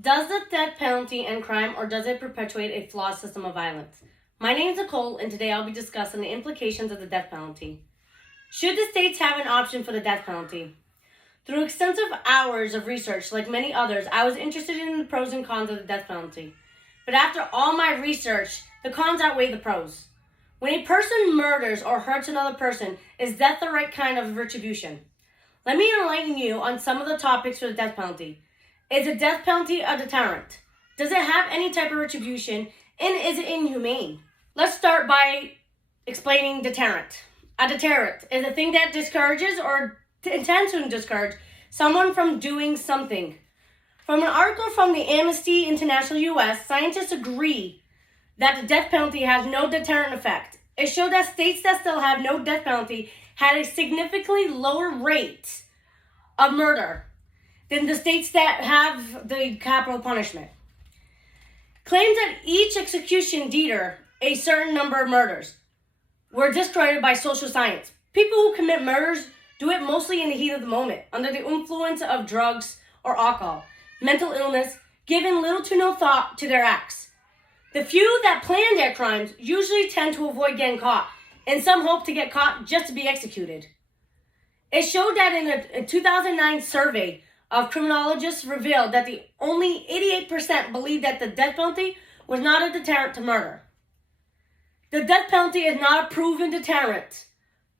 Does the death penalty end crime, or does it perpetuate a flawed system of violence? My name is Nicole, and today I'll be discussing the implications of the death penalty. Should the states have an option for the death penalty? Through extensive hours of research, like many others, I was interested in the pros and cons of the death penalty. But after all my research, the cons outweigh the pros. When a person murders or hurts another person, is death the right kind of retribution? Let me enlighten you on some of the topics for the death penalty. Is the death penalty a deterrent? Does it have any type of retribution? And is it inhumane? Let's start by explaining deterrent. A deterrent is a thing that discourages or intends to discourage someone from doing something. From an article from the Amnesty International US, scientists agree that the death penalty has no deterrent effect. It showed that states that still have no death penalty had a significantly lower rate of murder than the states that have the capital punishment. Claims that each execution deter a certain number of murders were discredited by social science. People who commit murders do it mostly in the heat of the moment, under the influence of drugs or alcohol, mental illness, giving little to no thought to their acts. The few that plan their crimes usually tend to avoid getting caught, and some hope to get caught just to be executed. It showed that in a 2009 survey of criminologists revealed that the only 88% believed that the death penalty was not a deterrent to murder. The death penalty is not a proven deterrent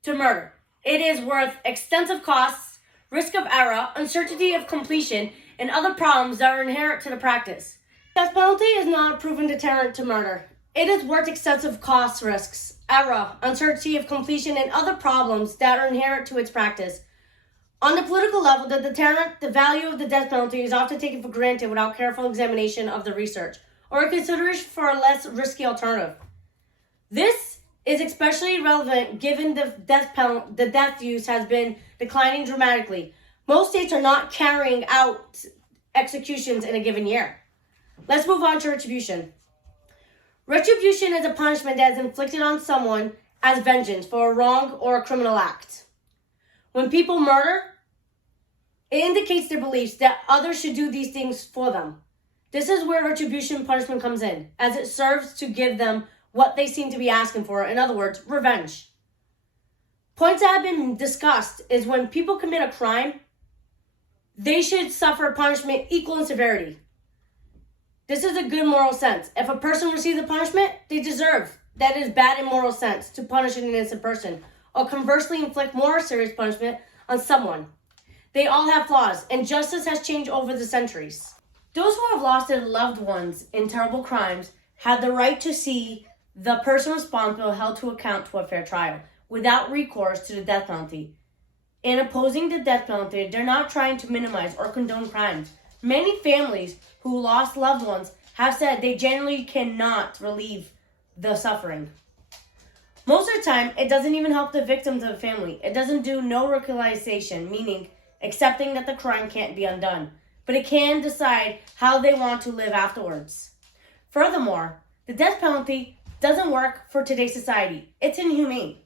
to murder. It is worth extensive costs, risk of error, uncertainty of completion, and other problems that are inherent to the practice. Death penalty is not a proven deterrent to murder. It is worth extensive costs, risks, error, uncertainty of completion, and other problems that are inherent to its practice. On the political level, the deterrent, the value of the death penalty is often taken for granted without careful examination of the research or a consideration for a less risky alternative. This is especially relevant given the death use has been declining dramatically. Most states are not carrying out executions in a given year. Let's move on to retribution. Retribution is a punishment that is inflicted on someone as vengeance for a wrong or a criminal act. When people murder, it indicates their beliefs that others should do these things for them. This is where retribution punishment comes in, as it serves to give them what they seem to be asking for, in other words, revenge. Points that have been discussed is when people commit a crime, they should suffer a punishment equal in severity. This is a good moral sense. If a person receives a punishment, they deserve, that is bad in moral sense, to punish an innocent person, or conversely inflict more serious punishment on someone. They all have flaws, and justice has changed over the centuries. Those who have lost their loved ones in terrible crimes have the right to see the person responsible held to account to a fair trial, without recourse to the death penalty. In opposing the death penalty, they're not trying to minimize or condone crimes. Many families who lost loved ones have said they generally cannot relieve the suffering. Most of the time, it doesn't even help the victims of the family. It doesn't do no reconciliation, meaning accepting that the crime can't be undone, but it can decide how they want to live afterwards. Furthermore, the death penalty doesn't work for today's society. It's inhumane.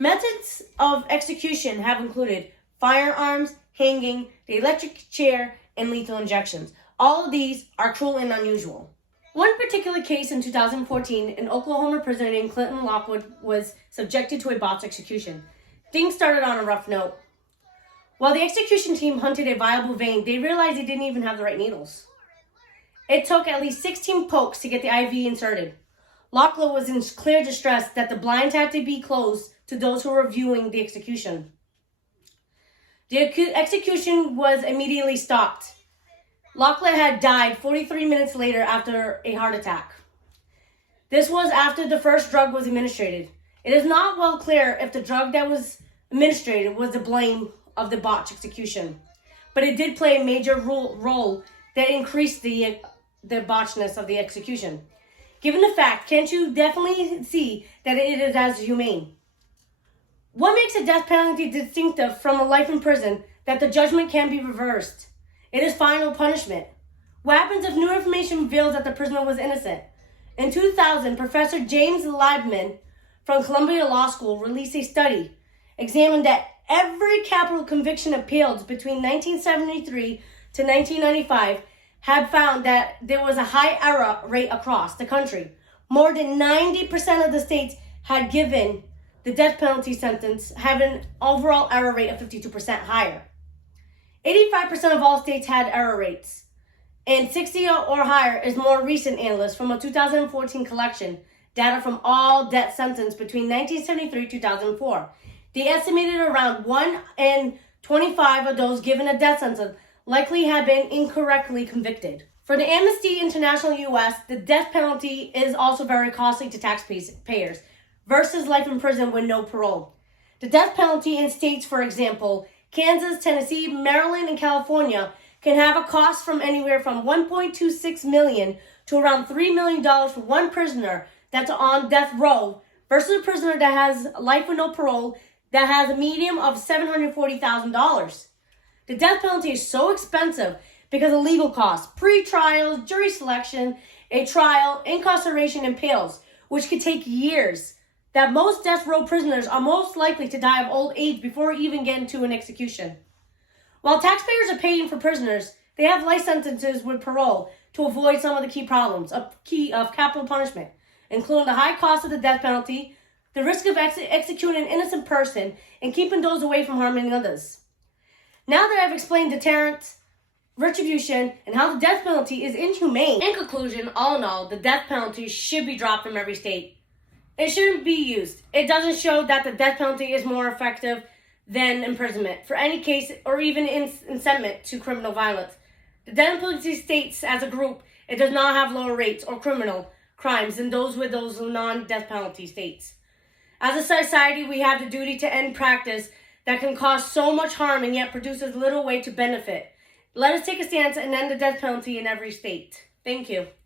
Methods of execution have included firearms, hanging, the electric chair, and lethal injections. All of these are cruel and unusual. One particular case in 2014, an Oklahoma prisoner named Clinton Lockwood was subjected to a botched execution. Things started on a rough note. While the execution team hunted a viable vein, they realized they didn't even have the right needles. It took at least 16 pokes to get the IV inserted. Lockwood was in clear distress that the blinds had to be closed to those who were viewing the execution. The execution was immediately stopped. Lockwood had died 43 minutes later after a heart attack. This was after the first drug was administered. It is not well clear if the drug that was administered was the blame of the botched execution, but it did play a major role that increased the botchedness of the execution. Given the fact, can't you definitely see that it is as humane? What makes a death penalty distinctive from a life in prison that the judgment can be reversed? It is final punishment. What happens if new information reveals that the prisoner was innocent? In 2000, Professor James Liebman from Columbia Law School released a study examined that every capital conviction appealed between 1973 to 1995 had found that there was a high error rate across the country. More than 90% of the states had given the death penalty sentence, having an overall error rate of 52% higher. 85% of all states had error rates, and 60 or higher is more recent analysis from a 2014 collection, data from all death sentences between 1973 and 2004. They estimated around 1 in 25 of those given a death sentence likely had been incorrectly convicted. For the Amnesty International US, the death penalty is also very costly to taxpayers versus life in prison with no parole. The death penalty in states, for example, Kansas, Tennessee, Maryland, and California, can have a cost from anywhere from $1.26 million to around $3 million for one prisoner that's on death row versus a prisoner that has life with no parole that has a median of $740,000. The death penalty is so expensive because of legal costs, pre-trials, jury selection, a trial, incarceration, and appeals, which could take years, that most death row prisoners are most likely to die of old age before even getting to an execution. While taxpayers are paying for prisoners, they have life sentences with parole to avoid some of the key problems of capital punishment, including the high cost of the death penalty, the risk of executing an innocent person, and keeping those away from harming others. Now that I've explained deterrence, retribution, and how the death penalty is inhumane, in conclusion, all in all, the death penalty should be dropped from every state. It shouldn't be used. It doesn't show that the death penalty is more effective than imprisonment for any case or even incitement to criminal violence. The death penalty states as a group, it does not have lower rates or criminal crimes than those with those non-death penalty states. As a society, we have the duty to end practice that can cause so much harm and yet produces little way to benefit. Let us take a stance and end the death penalty in every state. Thank you.